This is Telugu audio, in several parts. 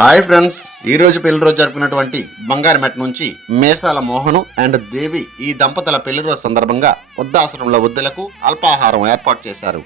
హాయ్ ఫ్రెండ్స్, ఈ రోజు పెళ్లి రోజు జరుపుకున్నటువంటి బంగారుమెట్ నుంచి మేసాల మోహను అండ్ దేవి ఈ దంపతుల పెళ్లి రోజు సందర్భంగా వృద్ధాశ్రమంలో వృద్ధులకు అల్పాహారం ఏర్పాటు చేశారు.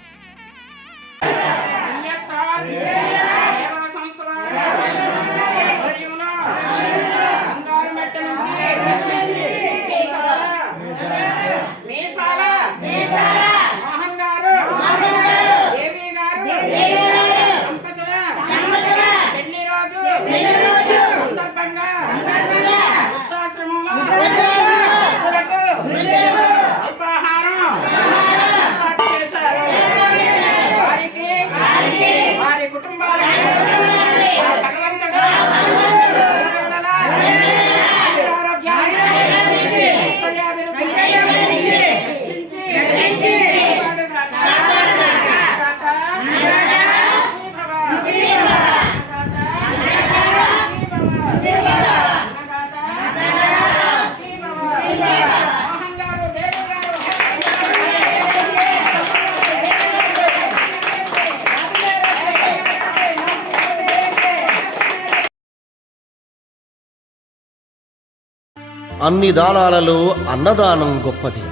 అన్ని దానాలలో అన్నదానం గొప్పది.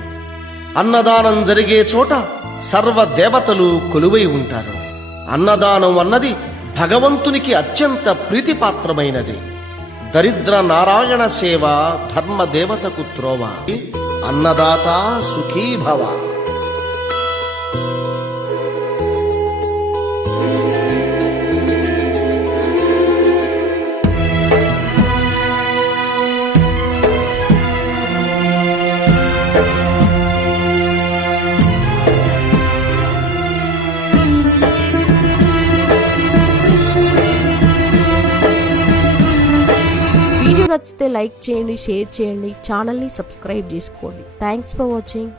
అన్నదానం జరిగే చోట సర్వదేవతలు కొలువై ఉంటారు. అన్నదానం అన్నది భగవంతునికి అత్యంత ప్రీతిపాత్రమైనది. దరిద్ర నారాయణ సేవ ధర్మదేవతకు త్రోవ. అన్నదాత సుఖీభవ. వీడియో నచ్చితే లైక్ చేయండి, షేర్ చేయండి, ఛానల్ని సబ్స్క్రైబ్ చేసుకోండి. Thanks for watching.